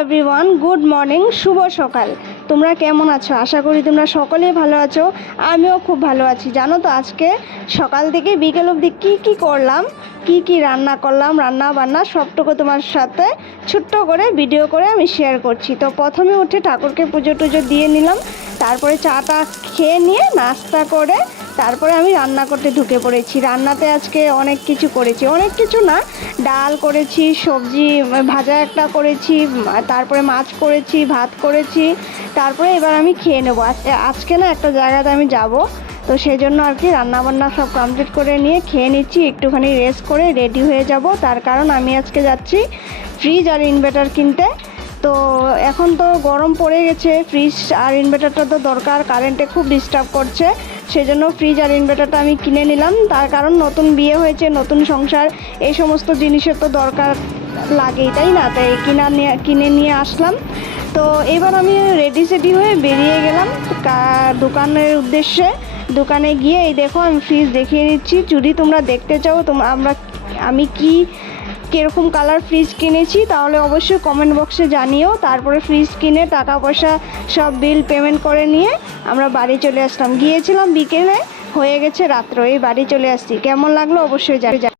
Everyone, good morning, শুভ সকাল। তোমরা কেমন আছো? আশা করি তোমরা সকলেই ভালো আছো। আমিও খুব ভালো আছি। জানো তো আজকে সকাল থেকে বিকেল অবধি কী করলাম, কি রান্না করলাম, রান্না বান্না সবটুকু তোমার সাথে ছোট্ট করে ভিডিও করে আমি শেয়ার করছি। তো প্রথমে উঠে ঠাকুরকে পুজো টুজো দিয়ে নিলাম, তারপরে চাটা খেয়ে নিয়ে নাস্তা করে তারপরে আমি রান্না করতে ঢুকে পড়েছি। রান্নাতে আজকে অনেক কিছু করেছি, অনেক কিছু না, ডাল করেছি, সবজি ভাজা একটা করেছি, তারপরে মাছ করেছি, ভাত করেছি। তারপরে এবার আমি খেয়ে নেবো। আজকে না একটা জায়গাতে আমি যাব, তো সেই জন্য আর কি রান্নাবান্না সব কমপ্লিট করে নিয়ে খেয়ে নিচ্ছি, একটুখানি রেস্ট করে রেডি হয়ে যাব। তার কারণ আমি আজকে যাচ্ছি ফ্রিজ আর ইনভার্টার কিনতে। তো এখন তো গরম পড়ে গেছে, ফ্রিজ আর ইনভার্টারটা তো দরকার, কারেন্টে খুব ডিস্টার্ব করছে। সেজন্য ফ্রিজ আর ইনভার্টারটা আমি কিনে নিলাম। তার কারণ নতুন বিয়ে হয়েছে, নতুন সংসার, এই সমস্ত জিনিসের তো দরকার লাগেই, তাই না? তাই কিনে নিয়ে আসলাম। তো এবার আমি রেডি হয়ে বেরিয়ে গেলাম দোকানের উদ্দেশ্যে। দোকানে গিয়ে এই দেখো আমি ফ্রিজ দেখিয়ে নিচ্ছি। যদি তোমরা দেখতে চাও আমি কীরকম কালার ফ্রিজ কিনেছি তাহলে অবশ্যই কমেন্ট বক্সে জানিও। তারপরে ফ্রিজ কিনে টাকা পয়সা সব বিল পেমেন্ট করে নিয়ে আমরা বাড়ি চলে আসলাম। গিয়েছিলাম বিকেলে, হয়ে গেছে রাত্র, এই বাড়ি চলে আসছি। কেমন লাগলো অবশ্যই জানি।